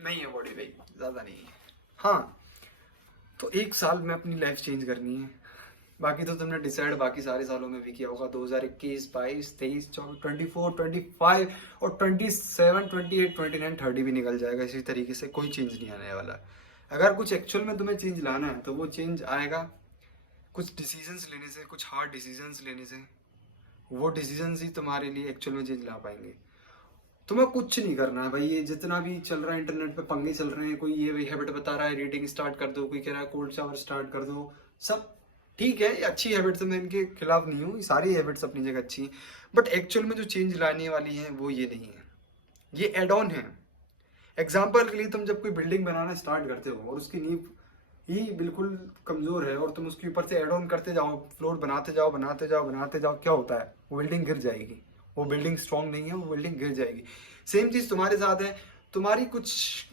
नहीं है बॉडी भाई, ज़्यादा नहीं है। हाँ, तो 1 साल में अपनी लाइफ चेंज करनी है। बाकी तो तुमने डिसाइड बाकी सारे सालों में भी किया होगा, 2021, 22, 23, 24, 24, 25 और 27, 28, 29, 30 भी निकल जाएगा। इसी तरीके से कोई चेंज नहीं आने वाला। अगर कुछ एक्चुअल में तुम्हें चेंज लाना है तो वो चेंज आएगा कुछ डिसीजंस लेने से, कुछ हार्ड डिसीजंस लेने से। वो डिसीजंस ही तुम्हारे लिए एक्चुअल में चेंज ला पाएंगे। तुम्हें कुछ नहीं करना है भाई। ये जितना भी चल रहा है इंटरनेट पे पंगे चल रहे हैं, कोई ये वही हैबिट बता रहा है, रीडिंग स्टार्ट कर दो, कोई कह रहा है कोल्ड शावर स्टार्ट कर दो, सब ठीक है, ये अच्छी हैबिट्स है, मैं इनके खिलाफ नहीं हूँ, ये सारी हैबिट्स अपनी जगह अच्छी हैं। बट एक्चुअल में जो चेंज लाने वाली है वो ये नहीं है, ये एड ऑन है। एग्जाम्पल के लिए, तुम जब कोई बिल्डिंग बनाना स्टार्ट करते हो और उसकी नींव ही बिल्कुल कमजोर है और तुम उसके ऊपर से एड ऑन करते जाओ, फ्लोर बनाते जाओ बनाते जाओ बनाते जाओ, क्या होता है? वो बिल्डिंग गिर जाएगी। वो बिल्डिंग स्ट्रांग नहीं है, वो बिल्डिंग गिर जाएगी। सेम चीज तुम्हारे साथ है। तुम्हारी कुछ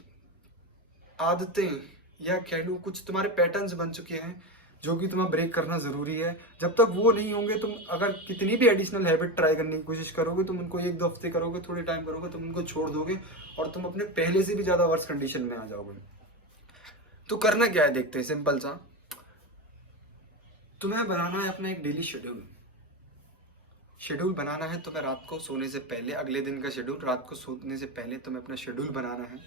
आदतें या कह लो कुछ तुम्हारे पैटर्न्स बन चुके हैं जो कि तुम्हें ब्रेक करना जरूरी है। जब तक वो नहीं होंगे, तुम अगर कितनी भी एडिशनल हैबिट ट्राई करने की कोशिश करोगे, तुम उनको 1-2 हफ्ते करोगे, थोड़े टाइम करोगे, तुम उनको छोड़ दोगे और तुम अपने पहले से भी ज्यादा वर्स कंडीशन में आ जाओगे। तो करना क्या है, देखते हैं, सिंपल सा। तुम्हें बनाना है अपना एक डेली शेड्यूल। शेड्यूल बनाना है तुम्हें रात को सोने से पहले, अगले दिन का शेड्यूल। रात को सोने से पहले तुम्हें अपना शेड्यूल बनाना है।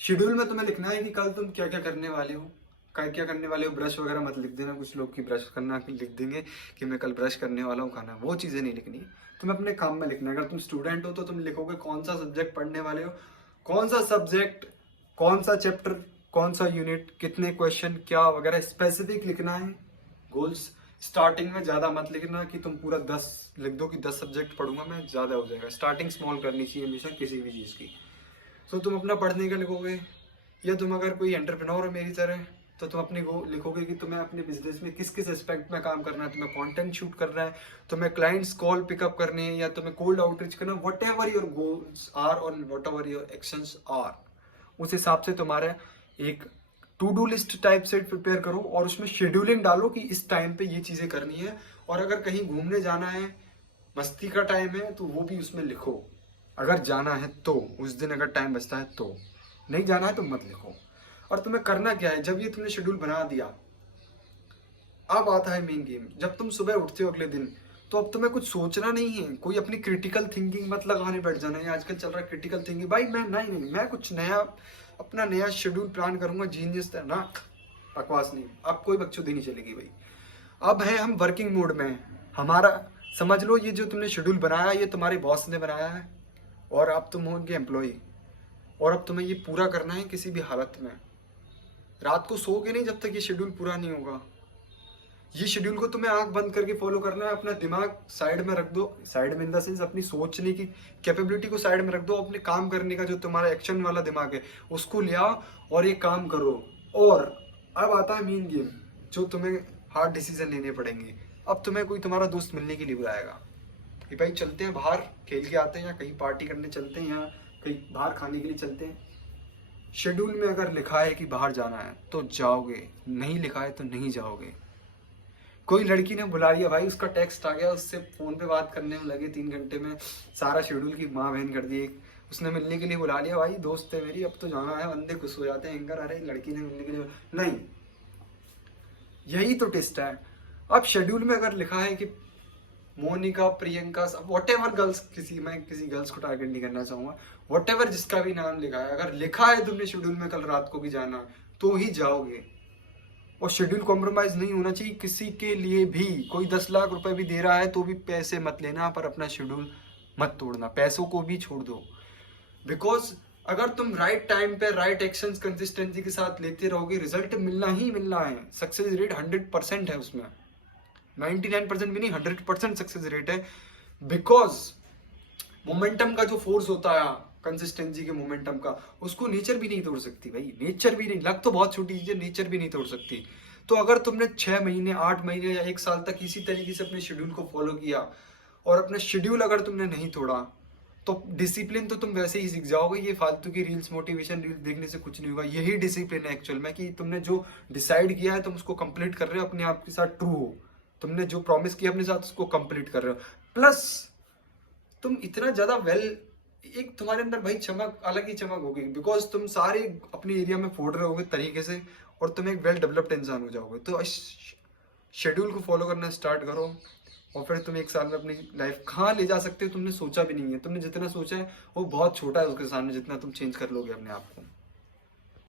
शेड्यूल में तुम्हें लिखना है कि कल तुम क्या क्या करने वाले हो, क्या क्या करने वाले हो। ब्रश वगैरह मत लिख देना, कुछ लोग की ब्रश करना लिख देंगे कि मैं कल ब्रश करने वाला हूँ, खाना, वो चीज़ें नहीं लिखनी। तुम्हें अपने काम में लिखना है। अगर तुम स्टूडेंट हो तो तुम लिखोगे कौन सा सब्जेक्ट पढ़ने वाले हो, कौन सा सब्जेक्ट, कौन सा चैप्टर, कौन सा यूनिट, कितने क्वेश्चन, क्या वगैरह स्पेसिफिक लिखना है। गोल्स स्टार्टिंग में ज़्यादा मत लिखना कि तुम पूरा 10 लिख दो कि 10 सब्जेक्ट पढ़ूंगा मैं, ज़्यादा हो जाएगा। स्टार्टिंग स्मॉल करनी चाहिए हमेशा किसी भी चीज़ की। तो तुम अपना पढ़ने का लिखोगे, या तुम अगर कोई एंटरप्रेन्योर हो मेरी तरह तो तुम अपनी लिखोगे कि तुम्हें अपने बिजनेस में किस किस एस्पेक्ट में काम करना है। तुम्हें कंटेंट शूट करना है, तुम्हें क्लाइंट्स कॉल पिकअप करने हैं, या तुम्हें कोल्ड आउटरीच करना है। Whatever your goals are और whatever your actions are, उस हिसाब से तुम्हारा एक टू डू लिस्ट टाइप से प्रिपेयर करो और उसमें शेड्यूलिंग डालो कि इस टाइम पे ये चीज़ें करनी है। और अगर कहीं घूमने जाना है, मस्ती का टाइम है, तो वो भी उसमें लिखो। अगर जाना है तो उस दिन अगर टाइम बचता है तो, नहीं जाना है तो मत लिखो। और तुम्हें करना क्या है, जब ये तुमने शेड्यूल बना दिया, अब आता है मेन गेम। जब तुम सुबह उठते हो अगले दिन, तो अब तुम्हें कुछ सोचना नहीं है, कोई अपनी क्रिटिकल थिंकिंग मत लगाने बैठ जाना है। आजकल चल रहा है क्रिटिकल थिंकिंग, भाई मैं नहीं, मैं कुछ नया, अपना नया शेड्यूल प्लान करूंगा, जीनियस ना, बकवास नहीं। अब कोई बकचोदी नहीं चलेगी भाई। अब है हम वर्किंग मोड में। हमारा समझ लो, ये जो तुमने शेड्यूल बनाया ये तुम्हारे बॉस ने बनाया है और अब तुम हो उनके एम्प्लॉई, और अब तुम्हें ये पूरा करना है किसी भी हालत में। रात को सोओगे नहीं जब तक ये शेड्यूल पूरा नहीं होगा। ये शेड्यूल को तुम्हें आंख बंद करके फॉलो करना है। अपना दिमाग साइड में रख दो, साइड में इन द सेंस अपनी सोचने की कैपेबिलिटी को साइड में रख दो। अपने काम करने का जो तुम्हारा एक्शन वाला दिमाग है उसको ले आओ और ये काम करो। और अब आता है मेन गेम, जो तुम्हें हार्ड डिसीजन लेने पड़ेंगे। अब तुम्हें कोई तुम्हारा दोस्त मिलने के लिए बुलाएगा कि भाई चलते हैं बाहर खेल के आते हैं, या कहीं पार्टी करने चलते हैं, या कहीं बाहर खाने के लिए चलते हैं। शेड्यूल में अगर लिखा है कि बाहर जाना है तो जाओगे, नहीं लिखा है तो नहीं जाओगे। कोई लड़की ने बुला लिया भाई, उसका टेक्स्ट आ गया, उससे फोन पे बात करने में लगे 3 घंटे में सारा शेड्यूल की माँ बहन कर दी। उसने मिलने के लिए बुला लिया, भाई दोस्त है मेरी, अब तो जाना है। बंदे खुश हो जाते हैं एंकर, अरे लड़की ने मिलने के लिए, नहीं, यही तो टेस्ट है। अब शेड्यूल में अगर लिखा है कि Monika, Priyanka, whatever girls, मैं किसी गर्ल्स को टारगेट नहीं करना चाहूंगा, वॉट एवर जिसका भी नाम लिखा है, अगर लिखा है तुमने शेड्यूल में कल रात को भी जाना तो ही जाओगे। और शेड्यूल कॉम्प्रोमाइज नहीं होना चाहिए किसी के लिए भी। कोई 10 लाख रुपए भी दे रहा है तो भी पैसे मत लेना, पर अपना शेड्यूल मत तोड़ना, पैसों को भी छोड़ दो। बिकॉज अगर तुम राइट टाइम पे राइट एक्शंस कंसिस्टेंसी के साथ लेते रहोगे, रिजल्ट मिलना ही मिलना है। सक्सेस रेट 100% है उसमें, 99% भी नहीं, 100% सक्सेस रेट है। बिकॉज मोमेंटम का जो फोर्स होता है, कंसिस्टेंसी के मोमेंटम का, उसको नेचर भी नहीं तोड़ सकती भाई। नेचर भी नहीं, लग तो बहुत छोटी चीज है, नेचर भी नहीं तोड़ सकती। तो अगर तुमने 6 महीने, 8 महीने या 1 साल तक इसी तरीके से अपने शेड्यूल को फॉलो किया, और अपना शेड्यूल अगर तुमने नहीं तोड़ा, तो डिसिप्लिन तो तुम वैसे ही सीख जाओगे। ये फालतू की रील्स, मोटिवेशन रील्स देखने से कुछ नहीं होगा। यही डिसिप्लिन है एक्चुअल में, कि तुमने जो डिसाइड किया है तुम उसको कंप्लीट कर रहे हो, अपने आप के साथ ट्रू हो। तुमने जो प्रॉमिस किया अपने साथ उसको कंप्लीट कर रहे हो। प्लस तुम इतना ज्यादा वेल एक तुम्हारे अंदर भाई चमक, अलग ही चमक होगी, बिकॉज तुम सारे अपने एरिया में फोड़ रहे होगे तरीके से, और तुम एक वेल डेवलप्ड इंसान हो जाओगे। तो इस शेड्यूल को फॉलो करना स्टार्ट करो, और फिर तुम एक साल में अपनी लाइफ कहाँ ले जा सकते हो तुमने सोचा भी नहीं है। तुमने जितना सोचा है वो बहुत छोटा है उसके सामने, जितना तुम चेंज कर लोगे अपने आप को।